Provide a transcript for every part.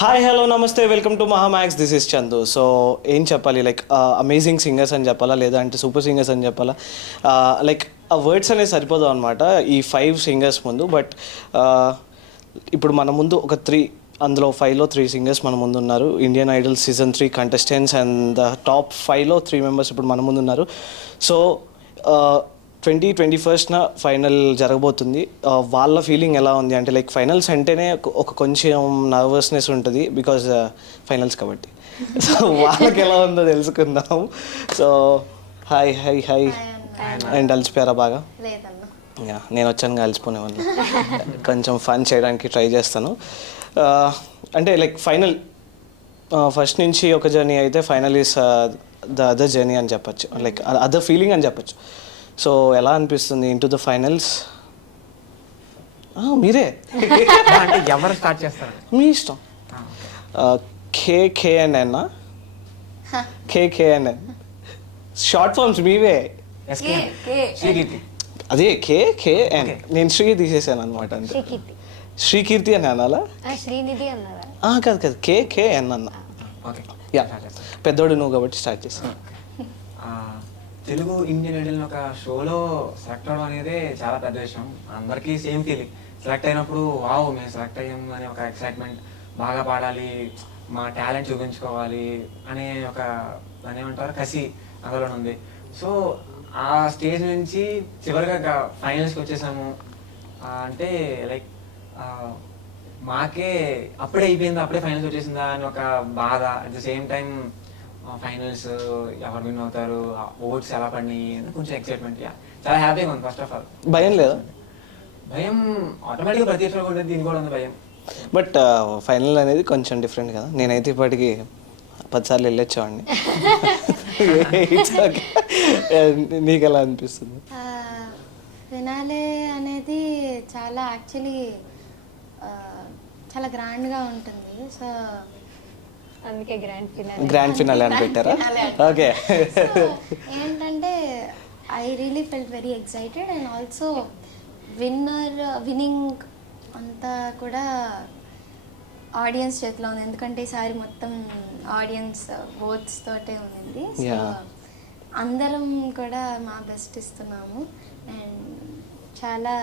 Hi hello నమస్తే welcome to Mahamax this is Chandu. So ఏం చెప్పాలి, లైక్ అమేజింగ్ సింగర్స్ అని చెప్పాలా లేదా అంటే సూపర్ సింగర్స్ అని చెప్పాలా, లైక్ ఆ వర్డ్స్ అనేది సరిపోదు అనమాట ఈ 5 సింగర్స్ ముందు. బట్ ఇప్పుడు మన ముందు ఒక 3, అందులో 5లో 3 సింగర్స్ మన ముందు ఉన్నారు. Indian Idol season 3 contestants and top 5లో 3 మెంబర్స్ ఇప్పుడు మన ముందు ఉన్నారు. సో 21st ఫైనల్ జరగబోతుంది. వాళ్ళ ఫీలింగ్ ఎలా ఉంది అంటే, లైక్ ఫైనల్స్ అంటేనే ఒక కొంచెం నర్వస్నెస్ ఉంటుంది బికాజ్ ఫైనల్స్ కాబట్టి. సో వాళ్ళకి ఎలా ఉందో తెలుసుకుందాం. So hi hi hi and అలసిపోయారా బాగా? యా, నేను వచ్చాను అలసిపోనేవాళ్ళు. కొంచెం ఫన్ చేయడానికి ట్రై చేస్తాను. అంటే లైక్ ఫైనల్ ఫస్ట్ నుంచి ఒక జర్నీ అయితే final is the other journey అని చెప్పచ్చు, లైక్ అదర్ ఫీలింగ్ అని చెప్పచ్చు. సో ఎలా అనిపిస్తుంది ఇంటూ ద ఫైనల్స్? మీరే అంటే ఎవరు స్టార్ట్ చేస్తారు? మీ ఇష్టం. కేకేఎన్ఎన్ కేకేఎన్ఎన్ షార్ట్ ఫార్మ్స్ మీవే. శ్రీకీర్తి. అదే కేకేఎన్, నేను శ్రీ తీసేసాను అనమాట. అంటే శ్రీకీర్తి అని అనాలా? శ్రీనిధి అన్నారా? కాదు కాదు, కేకేఎన్ అన్న. ఓకే, యా, పెద్దోడు నువ్వు కాబట్టి స్టార్ట్ చేస్తాను. తెలుగు ఇండియన్ ఐడల్ ఒక షోలో సెలెక్ట్ అవ్వడం అనేది చాలా పెద్ద విషయం. అందరికీ సేమ్ ఫీలింగ్. సెలెక్ట్ అయినప్పుడు వావ్ మేము సెలెక్ట్ అయ్యాం అనే ఒక ఎక్సైట్మెంట్, బాగా పాడాలి, మా టాలెంట్ చూపించుకోవాలి అనే ఒక ఏమంటారు కసి అందులో ఉంది. సో ఆ స్టేజ్ నుంచి చివరిగా ఫైనల్స్కి వచ్చేసాము. అంటే లైక్ మాకే అప్పుడే అయిపోయిందా, అప్పుడే ఫైనల్స్ వచ్చేసిందా అని ఒక బాధ. At the same time finals ఎవరు విన్ అవుతారు, ఓట్స్ ఎలా పడినాయి, కొంచెం ఎక్సైట్మెంట్. చాలా హ్యాపీగా ఉంది. ఫస్ట్ ఆఫ్ ఆల్ భయం లేదా? భయం ఆటోమేటిక్గా ప్రతి ఒక్కరు ఉంటుంది, దీని కూడా ఉంది భయం. బట్ ఫైనల్ అనేది కొంచెం డిఫరెంట్ కదా. నేనైతే ఇప్పటికి 10 సార్లు వెళ్ళొచ్చేవాడిని. నీకు ఎలా అనిపిస్తుంది? ఫినాలే అనేది చాలా యాక్చువల్లీ చాలా గ్రాండ్గా ఉంటుంది. సో అందుకే గ్రాండ్ ఫినాలే అని పెట్టారా? ఓకే. ఏంటంటే I really felt very excited and also winnowing అంతా కూడా ఆడియన్స్ చేతిలో ఉంది. ఎందుకంటే ఈసారి మొత్తం ఆడియన్స్ ఓట్స్ తోటే ఉంది. సో అందరం కూడా మా బెస్ట్ ఇస్తున్నాము అండ్ చాలా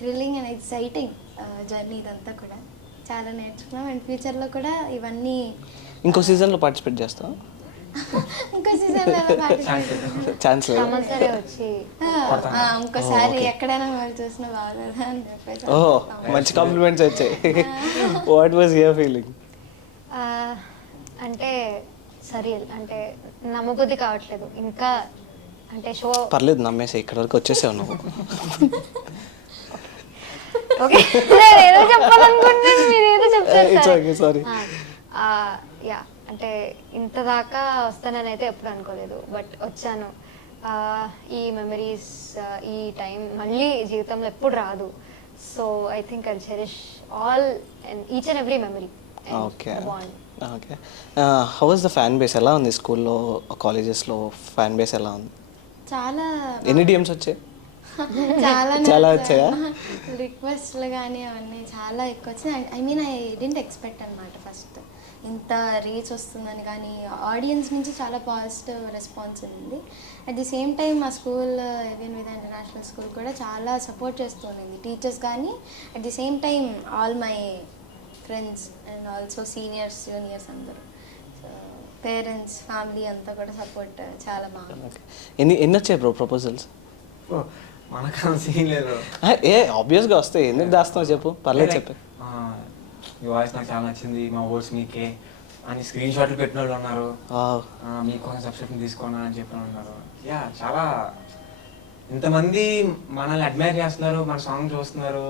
థ్రిల్లింగ్ అండ్ ఎక్సైటింగ్ జర్నీ ఇదంతా కూడా. చాలా నేర్చుకున్నాం అండ్ ఫ్యూచర్లో కూడా ఇవన్నీ. ఇంకో సీజన్లో పార్టిసిపేట్ చేస్తాం? ఇంకో సీజన్లో ఛాన్స్ ఇంకోసారి ఎక్కడైనా వాళ్ళు చూసినా బాగోదా అని చెప్పేసి. ఓహో, మంచి కాంప్లిమెంట్స్ వచ్చాయి. What was your feeling? అంటే సరియల్ అంటే నమ్మబుద్ధి కావట్లేదు ఇంకా. అంటే షో పర్లేదు, నమ్మేసి ఇక్కడ వరకు వచ్చేసావు నువ్వు. ఓకే, ఏదో చెప్పాలనుకుంటున్నాను, మీరు ఏదో చెప్తారు. యా, అంటే ఇంత దాకా వస్తానని అయితే ఎప్పుడు అనుకోలేదు, బట్ వచ్చాను. ఈ మెమరీస్, ఈ టైం మళ్ళీ జీవితంలో ఎప్పుడు రాదు. So I think I cherish all and each and every memory. Okay okay. How was the fan base? ఎలా ఉంది స్కూల్లో, కాలేజెస్లో ఫ్యాన్ బేస్ ఎలా ఉంది? చాలా. ఎన్ని డిఎమ్స్ వచ్చాయి? చాలా వచ్చాయా? రిక్వెస్ట్లు కానీ అవన్నీ చాలా ఎక్కువ వచ్చినాయి. I mean I didn't expect అనమాట ఫస్ట్ ఇంత రీచ్ వస్తుందని. కానీ ఆడియన్స్ నుంచి చాలా పాజిటివ్ రెస్పాన్స్ ఉంది. అట్ ది సేమ్ టైం మా స్కూల్ ఏవియన్ విద్యా ఇంటర్నేషనల్ స్కూల్ కూడా చాలా సపోర్ట్ చేస్తూ ఉంది, టీచర్స్ కానీ at the same time all my friends and also seniors juniors అందరూ, పేరెంట్స్, ఫ్యామిలీ అంతా కూడా సపోర్ట్ చాలా బాగుంది. ఎన్ని వచ్చాయి బ్రో ప్రపోజల్స్? మనకు సీన్ లేదు. ఆబ్వియస్గా వస్తాయి, ఎందుకు దాస్తావు చెప్పు, పర్లేదు చెప్పు. మీ వాయిస్ నాకు చాలా నచ్చింది, మా ఓట్స్ మీకే అని స్క్రీన్ షాట్లు పెట్టిన వాళ్ళు ఉన్నారు. మీకోసం సబ్స్క్రిప్షన్ తీసుకోనా అని చెప్పిన ఉన్నారు. యా, చాలా ఇంతమంది మనల్ని అడ్మైర్ చేస్తున్నారు, మన సాంగ్ చూస్తున్నారు,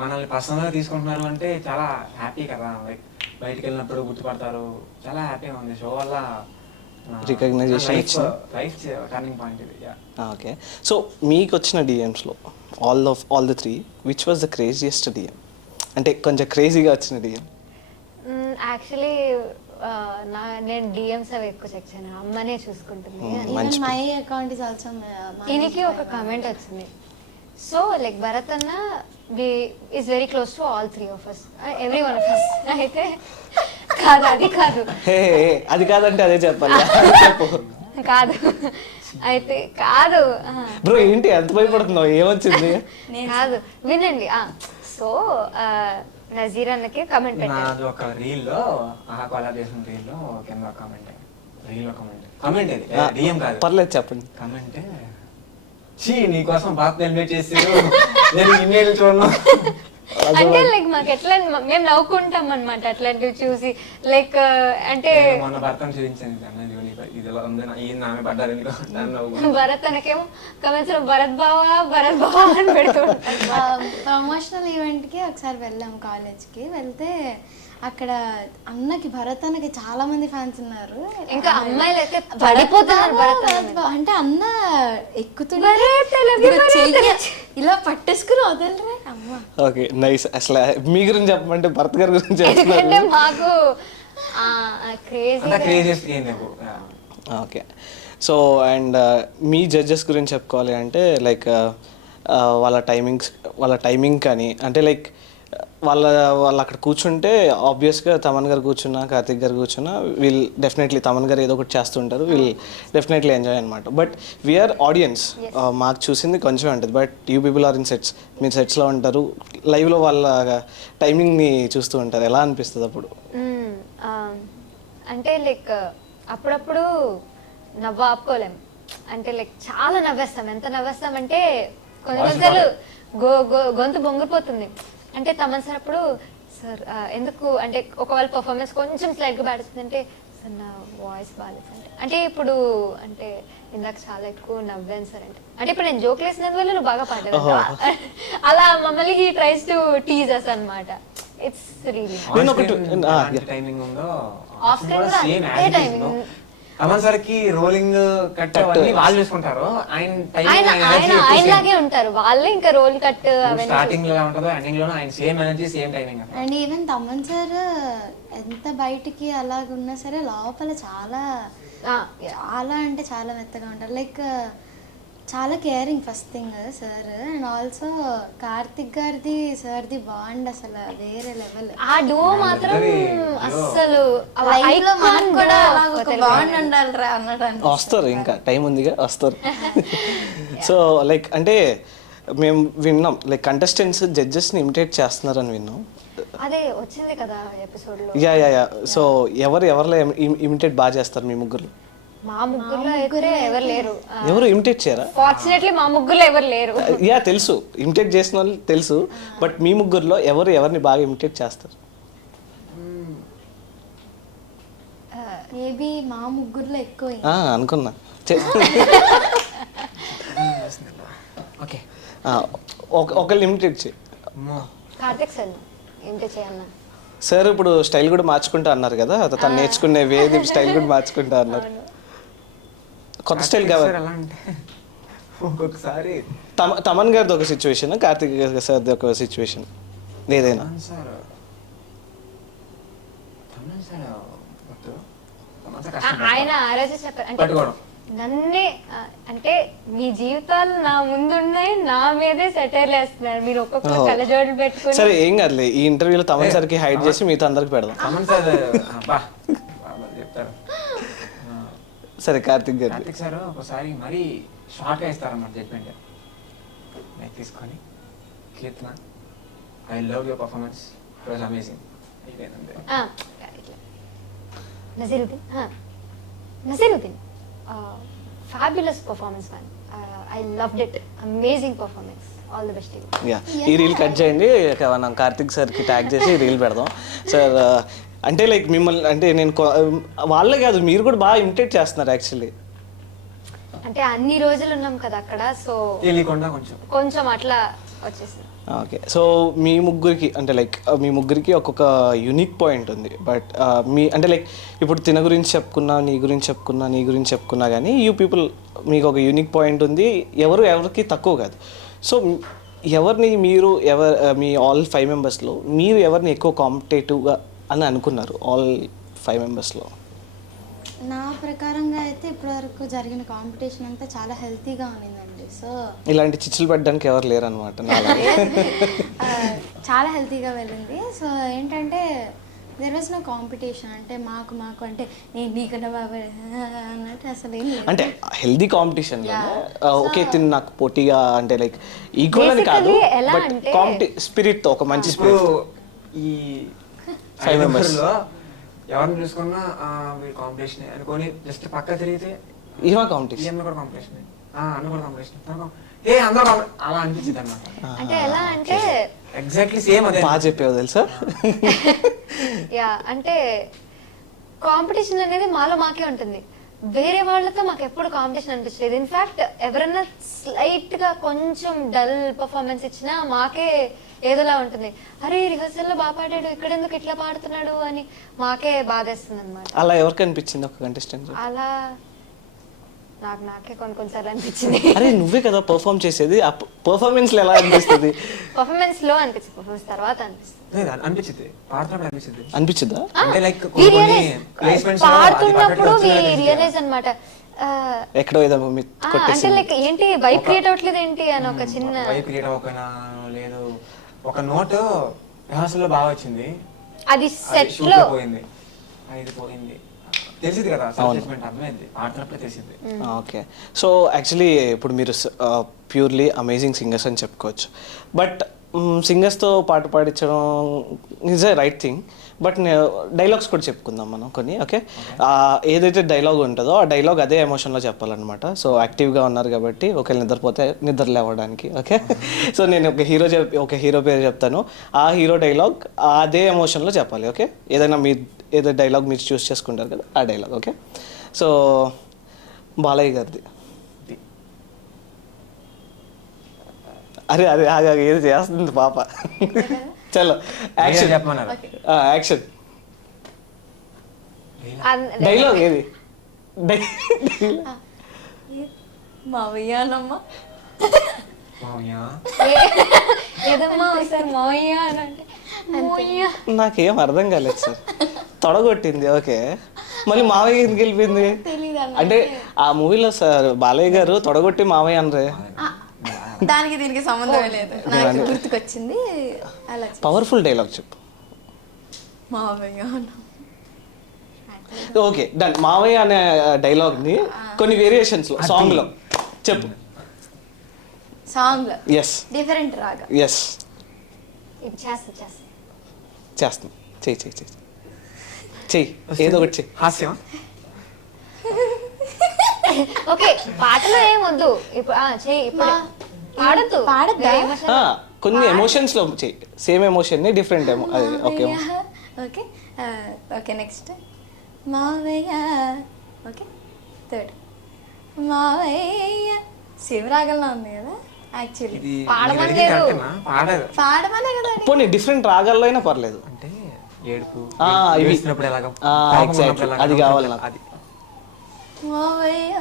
మనల్ని పర్సనల్గా తీసుకుంటున్నారు అంటే చాలా హ్యాపీ కదా. లైక్ బయటికి వెళ్ళినప్పుడు గుర్తుపడతారు, చాలా హ్యాపీగా ఉంది. షో వల్ల రికగ్నైజేషన్ లైఫ్ టర్నింగ్ పాయింట్ ఇది. ఓకే. సో మీకు వచ్చిన డిఎమ్స్లో all the 3 which was the craziest DM? అంటే కొంచెం క్రేజీగా వచ్చిన డిఎం. యాక్చువల్లీ నేను డిఎమ్స్ అవి ఎక్కువ చెక్ చేయను, అమ్మనే చూసుకుంటుంది. My account is also. దీనికి ఒక కామెంట్ వచ్చింది, సో లైక్ భరత్ అన్న is very close to all 3 of us, every one of us. అయితే కాదు అది కాదు హే అది కాదంటే అదే చెప్పాలి. చెప్పు కాదు అయితే కాదు బ్రో, ఏంటి ఎంత భయపడుతున్నావు, ఏమొచ్చింది? కాదు వినండి. సో నజీర్ అన్నకి కమెంట్ పెట్టారు. నాది ఒక రీల్ లో కొలాబరేషన్ రీల్ లో కింద కామెంట్ రీల్ లో కమెంట్ ఇది డిఎం కాదు, పర్లేదు చెప్పండి. కమెంట్ చీ నీకోసం బాగా ఇన్వైట్ చేసారు నేను ఇన్నేళ్ళు చూడను. అంటే లైక్ మాకు ఎట్లా మేము నవ్వుకుంటాం అనమాట అట్లాంటివి చూసి. లైక్ అంటే మొన్న భర్తను చూపించాను ఇది ఎలా ఉంది ఈయన నామే పడ్డారు ఎందుకు దాన్ని నవ్వుకుంటూ. భరత్ అనకేమో కమెంట్స్ లో భరత్ బావా అని పెడుతూ ప్రమోషనల్ ఈవెంట్కి ఒకసారి వెళ్ళాం కాలేజ్కి. వెళ్తే అక్కడ అన్నకి భరత్ అన్నకి చాలా మంది ఫ్యాన్స్ ఉన్నారు. ఇంకా అమ్మాయిలు అయితే పడిపోతున్నారు భరత్ అంటే అన్న ఎక్కుతుంటే భరత్, I love you, ఇదిగో భరత్. చెయ్యి ఇలా పట్టేసుకుని వదలరా అమ్మ. Okay nice. అసలు మీ గురించి చెప్పమంటే భరత్ గారి గురించి ఎందుకంటే చెప్తున్నారు. మాకు అంతా క్రేజీ క్రేజియస్ట్ ఏం లేవు. Okay so and me judges గురించి చెప్పుకోవాలి అంటే లైక్ వాళ్ళ టైమింగ్ కానీ అంటే లైక్ వాళ్ళు అక్కడ కూర్చుంటే ఆబ్వియస్గా తమన్ గారు కూర్చున్నా కార్తిక్ గారు కూర్చున్నా వీల్ డెఫినెట్లీ తమన్ గారు ఏదో ఒకటి చేస్తుంటారు, వీల్ డెఫినెట్లీ ఎంజాయ్ అనమాట. బట్ వీఆర్ ఆడియన్స్, మాకు చూసింది కొంచెం ఉంటుంది. But you people are in sets, మీరు సెట్స్లో ఉంటారు, లైవ్లో వాళ్ళ టైమింగ్ని చూస్తూ ఉంటారు. ఎలా అనిపిస్తుంది అప్పుడు? అంటే లైక్ అప్పుడప్పుడు నవ్వు ఆపుకోలేం. అంటే లైక్ చాలా నవ్వేస్తాం. ఎంత నవ్వేస్తాం అంటే కొన్నిసార్లు గొంతు బొంగిపోతుంది. అంటే తమన్ సార్ అప్పుడు సార్ ఎందుకు అంటే ఒకవేళ పర్ఫార్మెన్స్ కొంచెం స్లైడ్గా పాడుతుందంటే సార్ నా వాయిస్ బాగాలేదు అంటే ఇప్పుడు అంటే ఇందాక చాలా ఎక్కువ నవ్వాను సార్ అంటే ఇప్పుడు నేను జోక్ వేసినందువల్ల నువ్వు బాగా పాడావు అలా మమ్మల్ని హీ ట్రైస్ టు టీజ్ అస్ అన్నమాట. ఇట్స్ రియలీ టైమింగ్ ఉందో ఆఫ్ స్క్రీన్ సేమ్ అదే టైమింగ్. అమన్ సార్ కి రోలింగ్ కట్ అవన్నీ వాళ్ళు చేసుకుంటారు. ఆయనలాగే ఉంటారు వాళ్ళే. ఇంకా రోల్ కట్ అవన్నీ స్టార్టింగ్ లో ఉంటుందో ఎండింగ్ లోనూ ఆయన same energy same timing. And even Thaman sir ఎంత బయటికి అలాగున్నా సరే లోపల చాలా చాలా అంటే చాలా మెత్తగా ఉంటారు. లైక్ చాలా caring first thing sir. And also Karthik గారిది సార్ది బాండ్ అసలు వేరే లెవెల్. ఆ డూో మాత్రం అస్సలు లైఫ్ లో మనకు కూడా అలాగ ఒక బాండ్ ఉండాలిరా అన్నట్టు. వస్తారు, ఇంకా టైం ఉందిగా వస్తారు. సో లైక్ అంటే మేము విన్నాం లైక్ కంటెస్టెంట్స్ జడ్జెస్ని ఇమిటేట్ చేస్తున్నారని విన్నాం. అదే వచ్చింది కదా ఎపిసోడ్ లో. యా సో ఎవరిలో ఇమిటేట్ బాగా చేస్తారు మీ ముగ్గురు? మా ముగ్గురులో అయితే ఎవరు లేరు. ఎవరు ఇమిటేట్ చేయరా? ఫార్చునేట్లీ మా ముగ్గురులో ఎవరు లేరు. యా తెలుసు, ఇమిటేట్ చేసిన వాళ్ళు తెలుసు. బట్ మీ ముగ్గురులో ఎవరిని బాగా ఇమిటేట్ చేస్తారు? మేబీ మా ముగ్గురులో ఎక్కువ. అనుకున్నా. ఓకే ఒకళ్ళు ఇమిటేట్ చేయి. కార్తిక్ సార్ ఏంటి చేయన్నా సార్ ఇప్పుడు స్టైల్ కూడా మార్చుకుంటా అన్నారు కదా, తను నేర్చుకునే వేది స్టైల్ కూడా మార్చుకుంటా అన్నారు. కొత్త స్టైల్ కావాలి. ఎలా అంటే ఒక్కొక్కసారి తమన్ గారిది ఒక సిచ్యువేషన్, కార్తిక్ సార్ది ఒక సిచ్యువేషన్ ఏదైనా. ఆయన ఆరోజు చెప్పారు అంటే నన్నే అంటే మీ జీవితాలు నా ముందున్నాయి, నా మీదే సెటైర్లు వేస్తున్నారు మీరు ఒక్కొక్క కళ్ళజోడులు పెట్టుకుని. సరే ఏం కాదులే, ఈ ఇంటర్వ్యూలో తమన్ సార్కి హైడ్ చేసి మీతో అందరికి పెడదాం. చెప్తారు. సరే కార్తిక్ గారు. కార్తిక్ సార్ ఒకసారి మరీ షార్ట్ గా ఇస్తారన్నమాట చెప్పండి. లైక్ తీసుకొని Keerthana I love your performance, it was amazing. Naseeruddin fabulous performance man. I loved it. Amazing performance. All the best to you. Yeah ఈ రీల్ కట్ చేయండి, మనం కార్తిక్ సార్కి ట్యాగ్ చేసి రీల్ పెడదాం. సార్ అంటే లైక్ మిమ్మల్ని అంటే నేను వాళ్ళే కాదు మీరు కూడా బాగా ఇమిటేట్ చేస్తున్నారు యాక్చువల్లీ. అంటే అన్ని రోజులు ఉన్నాం కదా అక్కడ, సో తెలియకుండా కొంచెం అట్లా వచ్చేసింది. ఓకే సో మీ ముగ్గురికి అంటే లైక్ మీ ముగ్గురికి ఒక్కొక్క యూనిక్ పాయింట్ ఉంది. బట్ మీ అంటే లైక్ ఇప్పుడు తిన గురించి చెప్పుకున్నా, నీ గురించి చెప్పుకున్నా కానీ యూ పీపుల్ మీకు ఒక యూనిక్ పాయింట్ ఉంది, ఎవరికి తక్కువ కాదు. సో ఎవరిని మీరు మీ ఆల్ 5 మెంబర్స్లో మీరు ఎవరిని ఎక్కువ కాంపిటేటివ్గా అని అనుకున్నారు? ఆల్ 5 మెంబర్స్లో నా ప్రకారంగా అయితే ఇప్పటివరకు జరిగిన కాంపిటీషన్ అంతా చాలా హెల్తీగా ఉన్నిందండి. సో ఇలాంటి చిచ్చులు పెట్టడానికి ఎవరు లేరు అనమాట చాలా హెల్తీగా వెళ్ళింది. సో ఏంటంటే దేర్ వాజ్ నో కాంపిటీషన్, అంటే మాకు అంటే నేను నీకన్నా బాగా అన్నట్టు అసలు ఏం లేదు. అంటే హెల్దీ కాంపిటీషన్ ఓకే తిని నాకు పోటీగా అంటే లైక్ ఈక్వల్ అని కాదు, Basically ఎలా బట్ అంటే- స్పిరిట్ తో ఒక మంచి ఇప్పుడు స్పిరిట్. ఈ 5 members. లో ఎవరిని చూసుకున్నా వీళ్ళు కాంపిటీషన్ అనుకొని జస్ట్ పక్క తిరిగితే ఈమా కాంపిటీషన్ ఈఎంలో కూడా కాంపిటీషన్, అన్న కూడా కాంపిటీషన్, ఏ అందరూ అలా అనిపించింది అనమాట. అంటే ఎలా అంటే ఎగ్జాక్ట్లీ సేమ్ అదే. బాగా చెప్పావు తెలుసా. యా అంటే కాంపిటీషన్ అనేది మాలో మాకే ఉంటుంది, వేరే వాళ్ళతో మాకు ఎప్పుడు కాంపిటీషన్ అనిపించలేదు. ఇన్ఫాక్ట్ ఎవరైనా స్లైట్ గా కొంచెం డల్ పర్ఫార్మెన్స్ ఇచ్చినా మాకే ఏదోలా ఉంటుంది, అరే రిహర్సల్ లో బాగా పాడాడు ఇక్కడ ఎందుకు ఇట్లా పాడుతున్నాడు అని మాకే బాధేస్తుంది అనమాట. అలా ఎవరికి అనిపించింది ఒక కంటెస్టెంట్? అలా నాకే కొన్నిసార్లు అనిపించింది. అరే నువ్వే కదా పర్ఫామ్ చేసేది, ఆ పర్ఫార్మెన్స్ లో ఎలా అనిపిస్తుంది? పర్ఫార్మెన్స్ లో అనిపించింది, పర్ఫార్మెన్స్ తర్వాత అనిపిస్తుంది. లేదు, అనిపించింది పాడుతున్నప్పుడు అనిపించింది. అనిపించిందా? అంటే లైక్ We realize- పాడుతున్నప్పుడు రియలైజ్ అనమాట ఎక్కడో ఏదో మీరు అంటే కొట్టేసింది. లైక్ ఏంటి వైబ్ క్రియేట్ అవ్వట్లేదు ఏంటి అని ఒక చిన్న వైపు క్రియేట్ అవ్వకపోయినా లేదు, ఒక నోట్ రిహార్సల్ లో బాగా వచ్చింది, అది అది సెట్ shoot లో లో పోయింది, ఇది పోయింది, తెలిసింది కదా సెల్ఫ్ అర్థమైంది, పాడుతున్నప్పుడే తెలిసింది. ఓకే, సో యాక్చువల్లీ ఇప్పుడు మీరు ప్యూర్లీ అమేజింగ్ సింగర్స్ అని చెప్పుకోవచ్చు, బట్ సింగర్స్తో పాట పాడించడం is a right thing, but dialogues కూడా చెప్పుకుందాం మనం కొన్ని. ఓకే, ఏదైతే డైలాగ్ ఉంటుందో ఆ డైలాగ్ అదే ఎమోషన్లో చెప్పాలన్నమాట. సో యాక్టివ్గా ఉన్నారు కాబట్టి ఒకవేళ నిద్రపోతే నిద్ర లేవడానికి. ఓకే, సో నేను ఒక హీరో పేరు చెప్తాను, ఆ హీరో డైలాగ్ అదే ఎమోషన్లో చెప్పాలి. ఓకే, ఏదో డైలాగ్ మీరు చూస్ చేసుకుంటారు కదా ఆ డైలాగ్. ఓకే, సో బాలయ్య గారిది. అరే అరే ఆగా ఏది చేస్తుంది పాప. చలో యాక్షన్ చెప్పమన్నారు. యాక్షన్ డైలాగ్ ఏది? మావయ్యానమ్మ మామయ్య, ఏదమ్మా సార్ మోయ్య అని అంటే మోయ్య నాకేం అర్థం కాలేదు సార్. తొడగొట్టింది ఓకే, మళ్ళీ మావయ్య ఎందుకు వెళ్ళిపోయింది? తెలీదు అంటే ఆ మూవీలో సార్ బాలయ్య గారు తొడగొట్టి మావయ్య అనరే. దానికి దీనికి సంబంధం లేదు, నాకు గుర్తుకొచ్చింది అలా. పవర్ఫుల్ డైలాగ్ చెప్పు. మావయ్యానమ్మ ఓకే డన్. మావయ్య అనే డైలాగ్ ని కొన్ని వేరియేషన్స్ లో సాంగ్ లో చెప్పు. సాంగ్ లో ఎస్ డిఫరెంట్ రాగా. ఎస్ ఇది చేస్తాను చేస్తాం. చెయ్యి చెయ్యి చెయ్యి చెయ్యి ఏదో ఒకటి చెయ్యి. హాస్యం, ఓకే పాటలో ఏం వద్దు ఇప్పుడు చెయ్యి ఇప్పుడు పాడద్దు పాడద్దా? కొన్ని ఎమోషన్స్ లో చెయ్యి, సేమ్ ఎమోషన్ ని డిఫరెంట్ అది. ఓకే ఓకే ఓకే నెక్స్ట్ మావయ్య. ఓకే థర్డ్ మావయ్య శివరాగంలో ఉంది కదా యాక్చువల్లీ. ఇది పాడమని మీరు అడిగింది లేదు. కరెక్టేనా? పాడదు పాడమనే కదా అడిగాను. పోనీ డిఫరెంట్ రాగాల్లో అయినా పర్లేదు. అంటే ఏడుపు, ఇవి. ఏడ్చినప్పుడు ఎలాగ, ఆ, కోపం exactly. ఉన్నప్పుడు ఎలాగ, అది కావాలి నాకు. అది. మావయ్య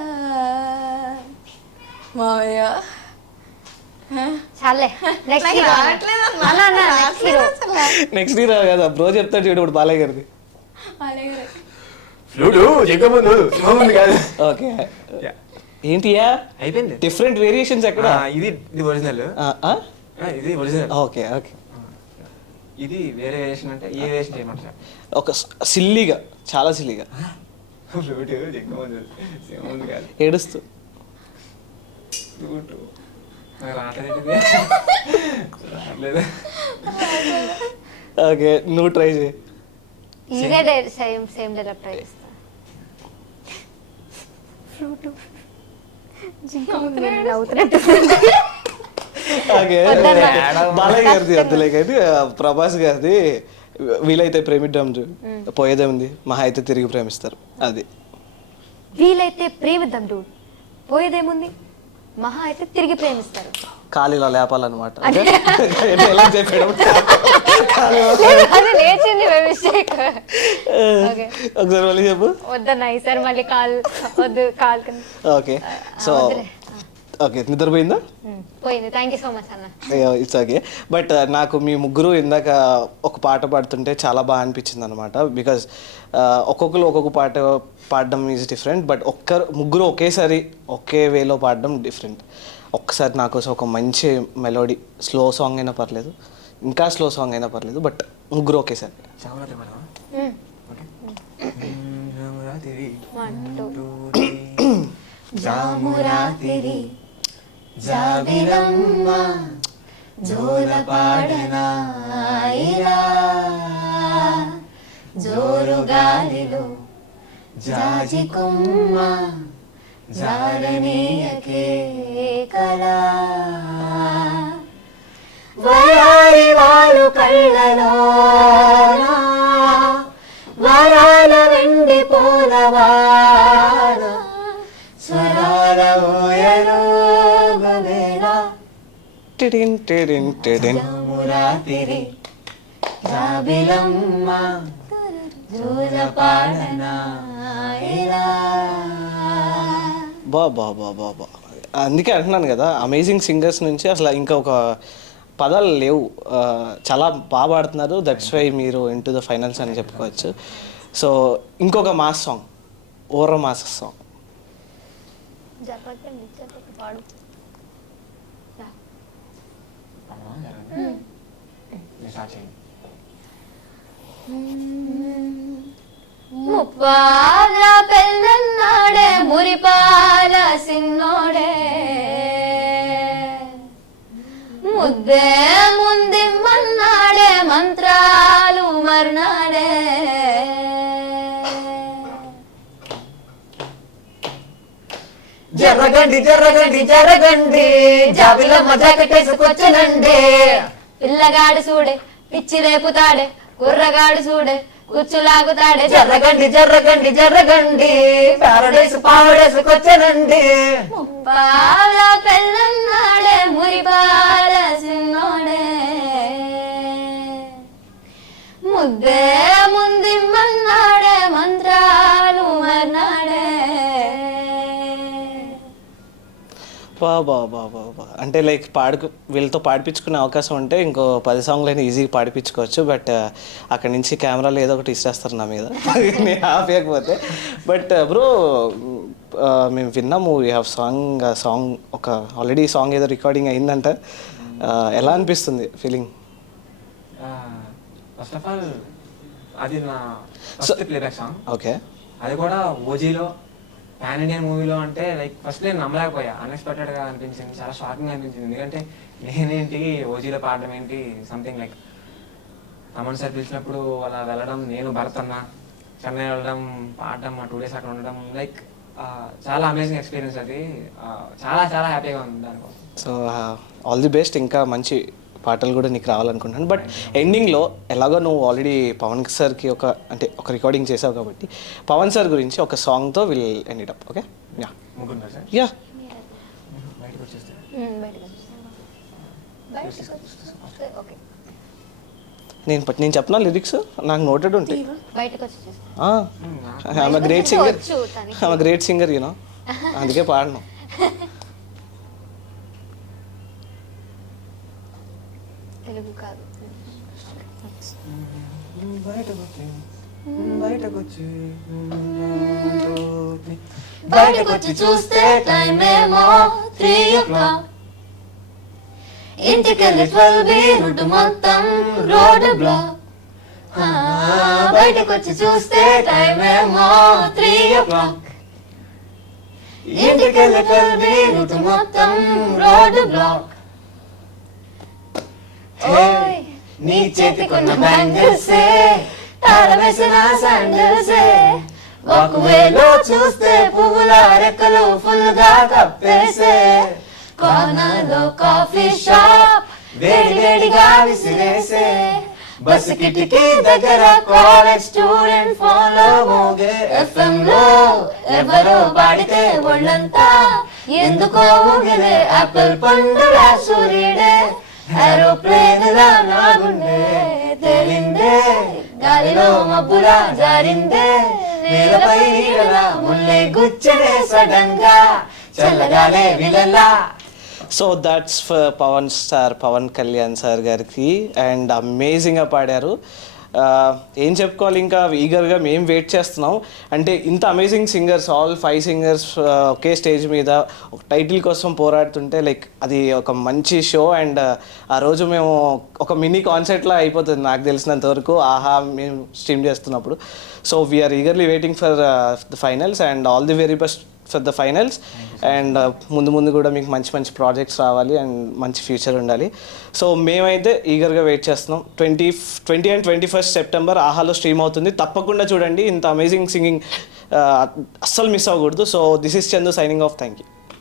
మావయ్య చాలే నెక్స్ట్ నాకు రావట్లేదు అన్న. రావట్లేదు అసలు. నెక్స్ట్ హీరో కదా బ్రో చెప్తాడు చూడు ఇప్పుడు బాలయ్య గారిది. అలాగే. ఫ్లూటు జగ్గముందు శివముందు కాదు. ఓకే ఏంటియా అయిపోయింది. డిఫరెంట్ వేరియేషన్స్ ఎక్కడ? ఇది ఒరిజినల్, ఇది ఒరిజినల్. ఓకే ఓకే, ఇది వేరే వేరియేషన్. అంటే ఏ వేరియేషన్ చేయమంటారు? ఒక సిల్లీగా, చాలా సిల్లీగా ఫ్లూటు జగ్గముందు శివముందు కాదు. ఏడుస్తూ ఫ్లూటు రావట్లేదు. ఓకే నువ్వు ట్రై చేయి. ఇదే సేమ్ డైలాగ్ ట్రై చేస్తా. ఫ్లూటు అవుతున్నట్టు ఓకే బాలయ్య గారిది వద్దులే కానీ ప్రభాస్ గారిది వీలైతే ప్రేమిద్దాం చూడు, పోయేదేముంది మహా అయితే తిరిగి ప్రేమిస్తారు అది. వీలైతే ప్రేమిద్దాం డూడ్, పోయేదేముంది మహా అయితే తిరిగి ప్రేమిస్తారు. ఖాళీలో లేపాలన్నమాట. ఎలా చెప్పాడు అది లేచింది మిస్టేక్. ఒకసారి మళ్ళీ చెప్పు. వద్దన్నా ఈసారి మళ్ళీ కాల్ వద్దు కాల్ కింద. ఓకే సో ఓకే, నిద్రపోయిందా? పోయింది. థ్యాంక్ యూ సో మచ్ అన్న. It's okay. బట్ నాకు మీ ముగ్గురు ఇందాక ఒక పాట పాడుతుంటే చాలా బాగా అనిపించింది అనమాట. బికాజ్ ఒక్కొక్కరు ఒక్కొక్క పాట పాడడం ఈజ్ డిఫరెంట్, బట్ ముగ్గురు ఒకేసారి ఒకే వేలో పాడడం డిఫరెంట్. ఒక్కసారి నా కోసం ఒక మంచి మెలోడీ, స్లో సాంగ్ అయినా పర్లేదు, ఇంకా స్లో సాంగ్ అయినా పర్లేదు, బట్ ముగ్గురు ఒకేసారి. జామురాత్రి మేడం. ఓకే. జామురాతిరి జాబిలమ్మ జోల పాడనా ఇలా జోరు గాలిలో జాజి కొమ్మ జారనీయకే కళా వయారి వాలు కళ్ళలో వరాల వెండి పోలవాన స్వరాల ఊయలోగవేళ టిడిన్ టిడిన్ టిడిన్. జామురాతిరి జాబిలమ్మ జోల పాడనా ఇలా. బా బా బా బా బా అందుకే అంటున్నాను కదా, అమేజింగ్ సింగర్స్ నుంచి అసలు ఇంకా ఒక పదాలు లేవు. చాలా బాగా పాడుతున్నారు. దట్స్ వై మీరు ఇంటూ ద ఫైనల్స్ అని చెప్పుకోవచ్చు. సో ఇంకొక మాస్ సాంగ్, ఓర మాస్ సాంగ్. పాడు. ముప్పాల పెళ్ళన్నాడే మురిపాల సిన్నోడే ముద్దే ముందిమ్మన్నాడే మంత్రాలు మర్నాడే జరగండి జరగండి జరగండి జాబిలమ్మ జాకెట్టేసుకొచ్చనండి. పిల్లగాడు చూడే పిచ్చి రేపుతాడే కుర్రగాడు చూడే కూర్చులాగుతాడే. జరగండి జరగండి జరగండి పారడైస్ పావడేసుకొచ్చనండి. ముప్పాల పెళ్ళన్నాడే మురిపాల సిన్నోడే ముద్దే ముందిమ్మన్నాడే మంత్రాలు మర్నాడే. బా బా బా బా బా అంటే లైక్ వీళ్ళతో పాడిపించుకునే అవకాశం ఉంటే ఇంకో 10 సాంగ్లైనా ఈజీగా పాడిపించుకోవచ్చు. బట్ అక్కడి నుంచి కెమెరాలో ఏదో ఒకటి ఇచ్చేస్తారు నా మీద నేను ఆపేయకపోతే. బట్ బ్రో మేము విన్నాము యూ హ్యావ్ సాంగ్ ఒక ఆల్రెడీ సాంగ్ ఏదో రికార్డింగ్ అయిందంట. ఎలా అనిపిస్తుంది ఫీలింగ్? ఫస్ట్ ఆఫ్ ఆల్ అది నా ఫస్ట్ ప్లేబ్యాక్ సాంగ్. ఓకే. అది కూడా ఓజీలో పాన్ ఇండియన్ మూవీలో. అంటే లైక్ ఫస్ట్ నేను నమ్మలేకపోయా, అన్ఎక్స్పెక్టెడ్గా అనిపించింది, చాలా షాకింగ్ అనిపించింది. ఎందుకంటే నేనేంటి ఓజీలో పాడడం ఏంటి, సంథింగ్ లైక్ అమన్ సార్ పిలిచినప్పుడు అలా వెళ్ళడం, నేను భరత్ అన్న చెన్నై వెళ్ళడం, పాడడం, 2 days అక్కడ ఉండడం, లైక్ చాలా అమేజింగ్ ఎక్స్పీరియన్స్ అది. చాలా చాలా హ్యాపీగా ఉంది దానికోసం. So all the best. ఇంకా మంచి పాటలు కూడా నీకు రావాలనుకుంటున్నాను. బట్ ఎండింగ్లో ఎలాగో నువ్వు ఆల్రెడీ పవన్ సార్కి ఒక రికార్డింగ్ చేసావు కాబట్టి పవన్ సార్ గురించి ఒక సాంగ్తో will end it up. Okay? Yeah ముగ్గురు సార్ యా బయటకు వచ్చేస్తే ఓకే నేను చెప్పిన లిరిక్స్ నాకు నోటెడ్ ఉంటాయి. బయటకు వచ్చి ఆమె గ్రేట్ సింగర్, ఆమె గ్రేట్ సింగర్ యూనో, అందుకే పాడను. తెలుగు కాదు. బయటకొచ్చి చూస్తే టైం ఏమో 3 o'clock. ఇంటికెళ్ళి 12 రూట్ మొత్తం రోడ్ బ్లాక్. బయటకొచ్చి చూస్తే టైం ఏమో 3 o'clock. ఇంటికెళ్ళి 12 రూట్ మొత్తం రోడ్ బ్లాక్. నీ చేతికున్న బ్యాంగిల్సే తాళవేసిన శాండిల్సే వాకువేలో చూస్తే పువ్వుల రెక్కలు ఫుల్ గా కప్పేసే. కోనలో కాఫీ షాప్ వేడి వేడిగా విసిరేసే. బస్ కిటికీ దగ్గర కాలేజ్ స్టూడెంట్ ఫోన్ లో మోగే FM లో ఎవరో పాడితే ఒళ్ళంతా ఎందుకో ఊగిలే. ఆపిల్ పండుల సూర్యుడే ఏరోప్లేన్ లా నా గుండె తేలిందే. గాలిలో మబ్బులా జారిందే. నేలపై నీడలా ముల్లే గుచ్చనే సడన్ గా చల్లగాలే విలల్లా. So that's for Pawan star Pawan Kalyan sir గారికి అండ్ అమేజింగ్గా పాడారు. ఏం చెప్పుకోవాలి, ఇంకా ఈగర్గా మేము వెయిట్ చేస్తున్నాం. అంటే ఇంత అమేజింగ్ సింగర్స్, ఆల్ 5 సింగర్స్ ఒకే స్టేజ్ మీద ఒక టైటిల్ కోసం పోరాడుతుంటే లైక్ అది ఒక మంచి షో. అండ్ ఆ రోజు మేము ఒక మినీ కాన్సర్ట్లా అయిపోతుంది నాకు తెలిసినంత వరకు ఆహా మేము స్ట్రీమ్ చేస్తున్నప్పుడు. So we are eagerly waiting for the finals and all the very best for the finals. And ముందు ముందు కూడా మీకు మంచి మంచి ప్రాజెక్ట్స్ రావాలి అండ్ మంచి ఫ్యూచర్ ఉండాలి. సో మేమైతే ఈగర్గా వెయిట్ చేస్తున్నాం. 20 and 21st సెప్టెంబర్ ఆహాలో స్ట్రీమ్ అవుతుంది, తప్పకుండా చూడండి. ఇంత అమేజింగ్ సింగింగ్ అస్సలు మిస్ అవ్వకూడదు. So this is Chandu signing off. Thank you.